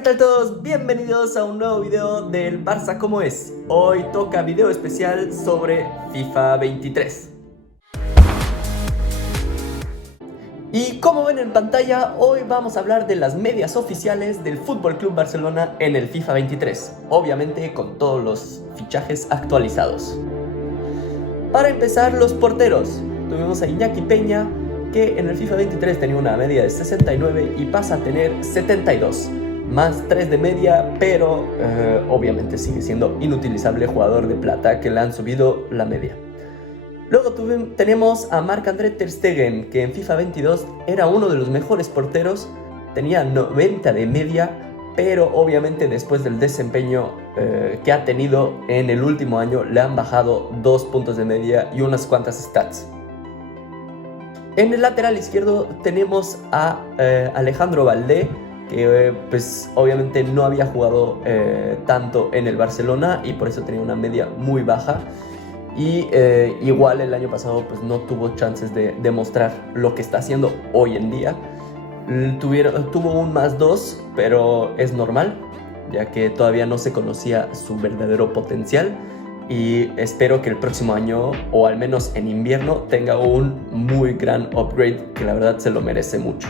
¿Qué tal todos? Bienvenidos a un nuevo video del Barça como es. Hoy toca video especial sobre FIFA 23. Y como ven en pantalla, hoy vamos a hablar de las medias oficiales del Fútbol Club Barcelona en el FIFA 23. Obviamente con todos los fichajes actualizados. Para empezar, los porteros. Tuvimos a Iñaki Peña, que en el FIFA 23 tenía una media de 69 y pasa a tener 72. Más 3 de media, pero obviamente sigue siendo inutilizable, jugador de plata, que le han subido la media. Luego tenemos a Marc-André ter Stegen, que en FIFA 22 era uno de los mejores porteros, tenía 90 de media, pero obviamente después del desempeño que ha tenido en el último año, le han bajado 2 puntos de media y unas cuantas stats. En el lateral izquierdo tenemos a Alejandro Baldé, que pues obviamente no había jugado tanto en el Barcelona y por eso tenía una media muy baja. Y igual el año pasado pues no tuvo chances de demostrar lo que está haciendo hoy en día. Tuvo un +2, pero es normal, ya que todavía no se conocía su verdadero potencial. Y espero que el próximo año, o al menos en invierno, tenga un muy gran upgrade, que la verdad se lo merece mucho.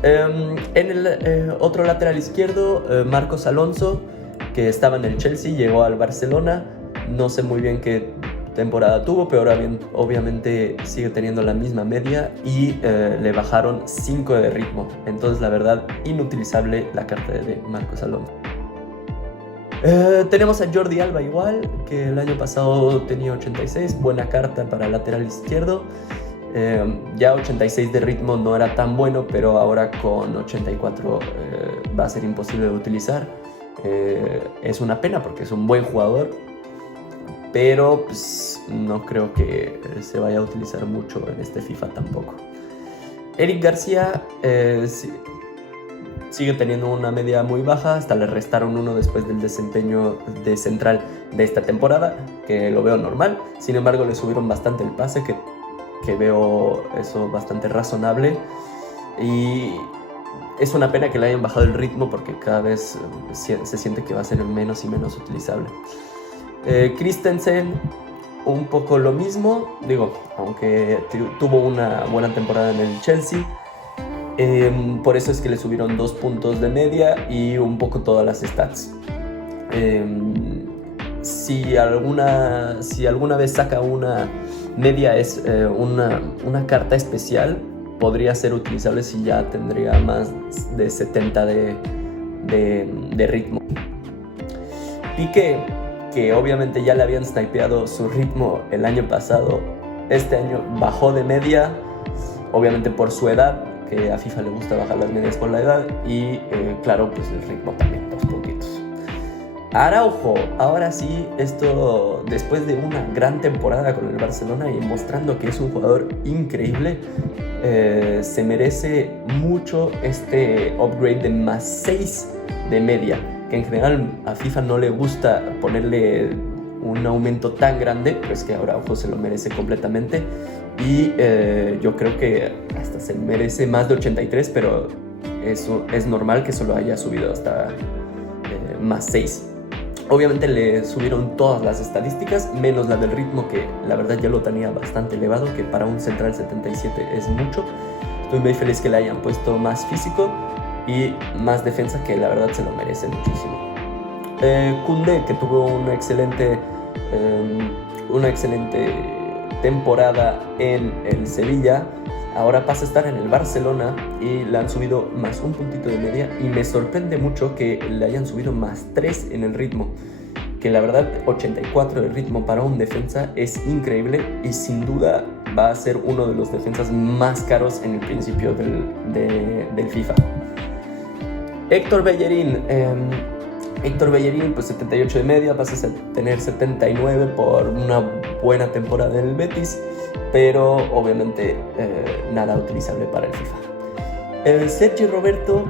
En el otro lateral izquierdo, Marcos Alonso, que estaba en el Chelsea, llegó al Barcelona. No sé muy bien qué temporada tuvo, pero obviamente sigue teniendo la misma media y le bajaron 5 de ritmo. Entonces, la verdad, inutilizable la carta de Marcos Alonso. Tenemos a Jordi Alba igual, que el año pasado tenía 86, buena carta para el lateral izquierdo. Ya 86 de ritmo no era tan bueno, pero ahora con 84 va a ser imposible de utilizar. Es una pena porque es un buen jugador, pero pues, no creo que se vaya a utilizar mucho en este FIFA tampoco. Eric García sigue teniendo una media muy baja, hasta le restaron 1 después del desempeño de central de esta temporada, que lo veo normal. Sin embargo, le subieron bastante el pase, que veo eso bastante razonable. Y es una pena que le hayan bajado el ritmo porque cada vez se siente que va a ser menos y menos utilizable. Christensen, un poco lo mismo, aunque tuvo una buena temporada en el Chelsea. Por eso es que le subieron 2 puntos de media y un poco todas las stats. Si alguna vez saca una media, es una carta especial, podría ser utilizable si ya tendría más de 70 de ritmo. Piqué, que obviamente ya le habían snipeado su ritmo el año pasado, este año bajó de media, obviamente por su edad, que a FIFA le gusta bajar las medias por la edad, y claro, pues el ritmo también, 2 puntitos. Araujo, ahora sí, esto después de una gran temporada con el Barcelona y mostrando que es un jugador increíble, se merece mucho este upgrade de +6 de media, que en general a FIFA no le gusta ponerle un aumento tan grande, pues que Araujo se lo merece completamente. Y yo creo que hasta se merece más de 83, pero eso es normal que solo haya subido hasta +6. Obviamente le subieron todas las estadísticas, menos la del ritmo, que la verdad ya lo tenía bastante elevado, que para un central 77 es mucho. Estoy muy feliz que le hayan puesto más físico y más defensa, que la verdad se lo merece muchísimo. Koundé, que tuvo una excelente temporada en el Sevilla, ahora pasa a estar en el Barcelona y le han subido más 1 puntito de media, y me sorprende mucho que le hayan subido +3 en el ritmo, que la verdad 84 de ritmo para un defensa es increíble y sin duda va a ser uno de los defensas más caros en el principio del FIFA. Héctor Bellerín, pues 78 de media, pasa a tener 79 por una buena temporada en el Betis, pero obviamente nada utilizable para el FIFA. Sergio Roberto,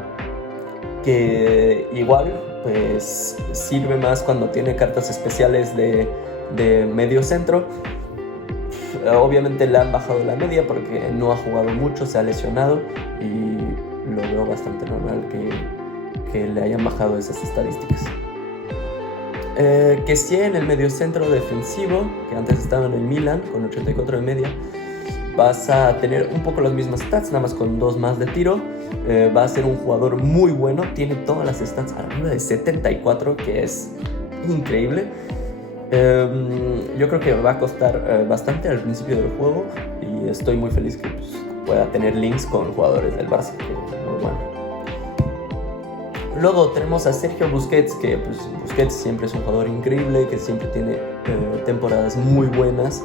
que igual pues sirve más cuando tiene cartas especiales de medio centro. Obviamente le han bajado la media porque no ha jugado mucho, se ha lesionado y lo veo bastante normal que le hayan bajado esas estadísticas. Que sí, en el mediocentro defensivo, que antes estaba en el Milan con 84 de media, vas a tener un poco las mismas stats, nada más con 2 más de tiro. Va a ser un jugador muy bueno, tiene todas las stats arriba de 74, que es increíble. Yo creo que va a costar bastante al principio del juego y estoy muy feliz que pues, pueda tener links con jugadores del Barça, que muy bueno. Luego tenemos a Sergio Busquets, que pues, Busquets siempre es un jugador increíble, que siempre tiene temporadas muy buenas,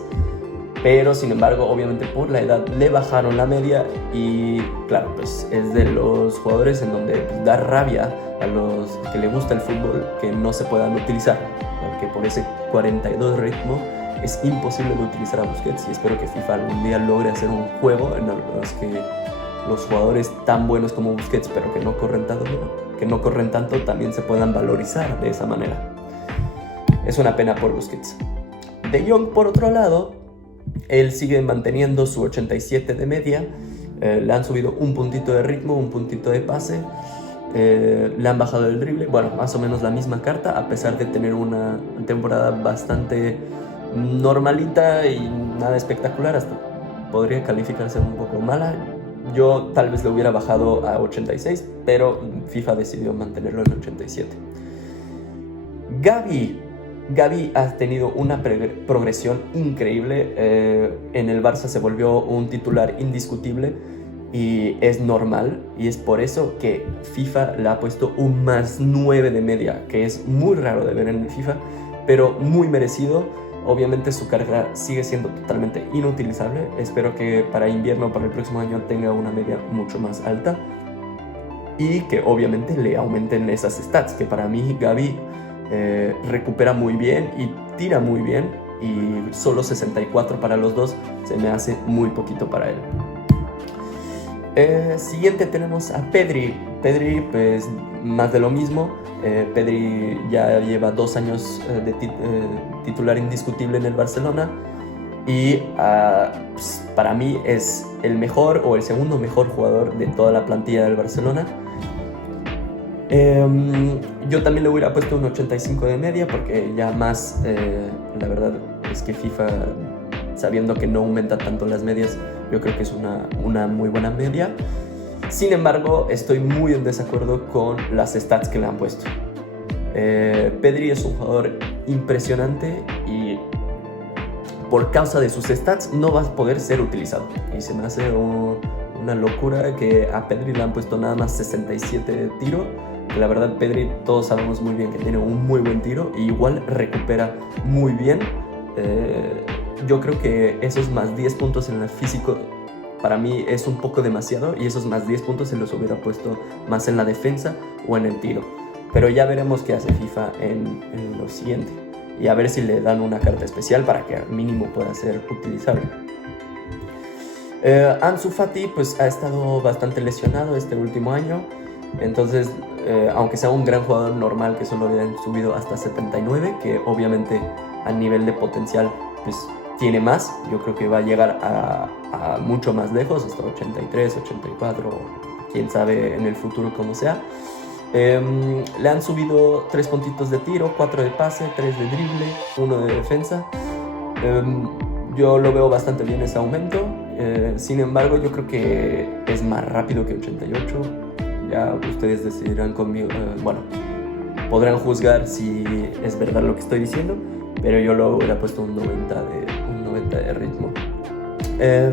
pero sin embargo, obviamente por la edad le bajaron la media y claro, pues es de los jugadores en donde pues, da rabia a los que le gusta el fútbol que no se puedan utilizar, porque por ese 42 ritmo es imposible de utilizar a Busquets, y espero que FIFA algún día logre hacer un juego en los que los jugadores tan buenos como Busquets, pero que no corren tanto, también se puedan valorizar de esa manera. Es una pena por Busquets. De Jong, por otro lado, él sigue manteniendo su 87 de media. Le han subido un puntito de ritmo, un puntito de pase. Le han bajado el drible. Bueno, más o menos la misma carta, a pesar de tener una temporada bastante normalita y nada espectacular. Hasta podría calificarse un poco mala. Yo tal vez lo hubiera bajado a 86, pero FIFA decidió mantenerlo en 87. Gavi ha tenido una progresión increíble. En el Barça se volvió un titular indiscutible y es normal, y es por eso que FIFA le ha puesto un +9 de media, que es muy raro de ver en el FIFA, pero muy merecido. Obviamente su carrera sigue siendo totalmente inutilizable. Espero que para invierno, para el próximo año, tenga una media mucho más alta y que obviamente le aumenten esas stats, que para mí Gavi recupera muy bien y tira muy bien, y solo 64 para los dos se me hace muy poquito para él. Siguiente tenemos a Pedri, pues más de lo mismo. Pedri ya lleva 2 años de titular indiscutible en el Barcelona y pues, para mí es el mejor o el segundo mejor jugador de toda la plantilla del Barcelona. Yo también le hubiera puesto un 85 de media, porque ya más, la verdad es que FIFA, sabiendo que no aumenta tanto las medias, yo creo que es una muy buena media. Sin embargo, estoy muy en desacuerdo con las stats que le han puesto. Pedri es un jugador impresionante y por causa de sus stats no va a poder ser utilizado. Y se me hace una locura que a Pedri le han puesto nada más 67 de tiro. La verdad, Pedri, todos sabemos muy bien que tiene un muy buen tiro y igual recupera muy bien. Yo creo que esos más 10 puntos en el físico para mí es un poco demasiado, y esos más 10 puntos se los hubiera puesto más en la defensa o en el tiro. Pero ya veremos qué hace FIFA en lo siguiente, y a ver si le dan una carta especial para que al mínimo pueda ser utilizable. Ansu Fati pues ha estado bastante lesionado este último año, entonces aunque sea un gran jugador normal, que solo le han subido hasta 79, que obviamente a nivel de potencial pues tiene más, yo creo que va a llegar a mucho más lejos, hasta 83, 84, quién sabe en el futuro cómo sea. Le han subido 3 puntitos de tiro, 4 de pase, 3 de drible, 1 de defensa. Yo lo veo bastante bien ese aumento. Sin embargo, yo creo que es más rápido que 88. Ya ustedes decidirán conmigo. Bueno, podrán juzgar si es verdad lo que estoy diciendo, pero yo lo hubiera puesto un 90 de ritmo.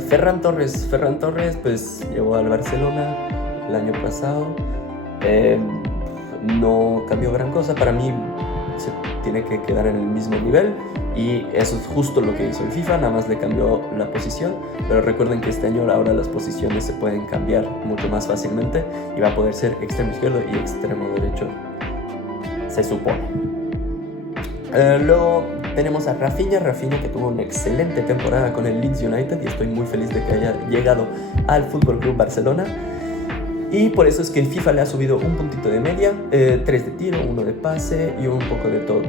Ferran Torres pues llegó al Barcelona el año pasado. No cambió gran cosa. Para mí se tiene que quedar en el mismo nivel, y eso es justo lo que hizo el FIFA, nada más le cambió la posición. Pero recuerden que este año ahora las posiciones se pueden cambiar mucho más fácilmente y va a poder ser extremo izquierdo y extremo derecho, se supone. Luego tenemos a Rafinha, que tuvo una excelente temporada con el Leeds United, y estoy muy feliz de que haya llegado al FC Barcelona. Y por eso es que FIFA le ha subido un puntito de media, 3 de tiro, 1 de pase y un poco de todo.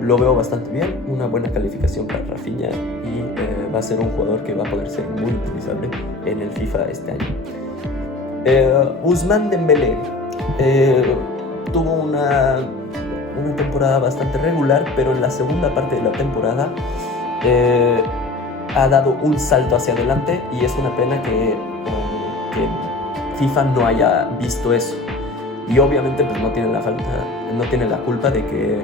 Lo veo bastante bien, una buena calificación para Rafinha, y va a ser un jugador que va a poder ser muy utilizable en el FIFA este año. Ousmane Dembélé tuvo una temporada bastante regular, pero en la segunda parte de la temporada ha dado un salto hacia adelante y es una pena que FIFA no haya visto eso. Y obviamente pues no tiene la culpa de que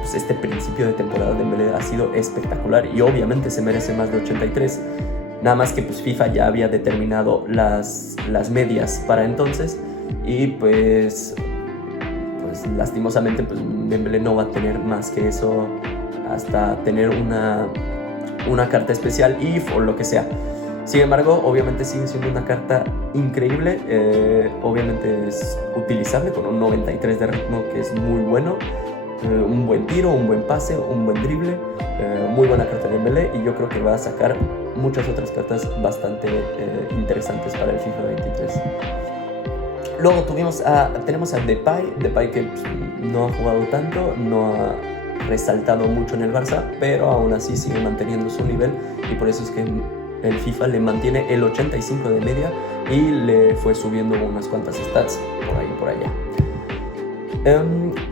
pues este principio de temporada de Dembélé ha sido espectacular y obviamente se merece más de 83. Nada más que pues FIFA ya había determinado las medias para entonces y pues lastimosamente pues Dembélé no va a tener más que eso hasta tener una carta especial o lo que sea. Sin embargo, obviamente sigue siendo una carta increíble, obviamente es utilizable con un 93 de ritmo que es muy bueno, un buen tiro, un buen pase, un buen drible, muy buena carta de Dembélé y yo creo que va a sacar muchas otras cartas bastante interesantes para el FIFA 23. Luego tenemos a Depay que pues, no ha jugado tanto, no ha resaltado mucho en el Barça, pero aún así sigue manteniendo su nivel y por eso es que el FIFA le mantiene el 85 de media y le fue subiendo unas cuantas stats por ahí por allá.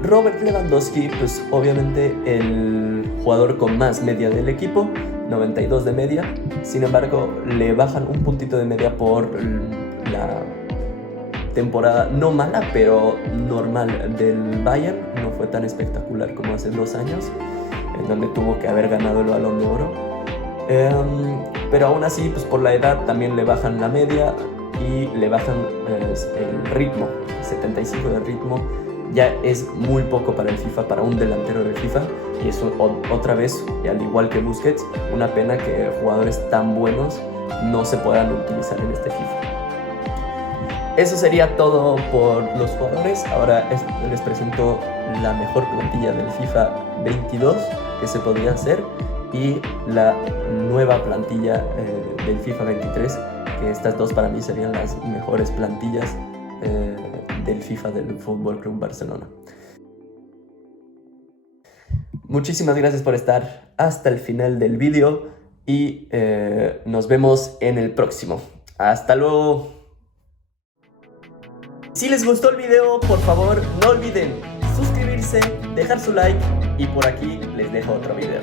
Robert Lewandowski, pues obviamente el jugador con más media del equipo, 92 de media, sin embargo le bajan un puntito de media por la temporada no mala, pero normal del Bayern. No fue tan espectacular como hace 2 años, en donde tuvo que haber ganado el Balón de Oro. Pero aún así, pues por la edad también le bajan la media y le bajan el ritmo. 75 de ritmo ya es muy poco para el FIFA, para un delantero del FIFA. Y eso otra vez, y al igual que Busquets, una pena que jugadores tan buenos no se puedan utilizar en este FIFA. Eso sería todo por los jugadores. Ahora les presento la mejor plantilla del FIFA 22 que se podría hacer y la nueva plantilla del FIFA 23, que estas dos para mí serían las mejores plantillas del FIFA del Fútbol Club Barcelona. Muchísimas gracias por estar hasta el final del vídeo y nos vemos en el próximo. ¡Hasta luego! Si les gustó el video, por favor no olviden suscribirse, dejar su like y por aquí les dejo otro video.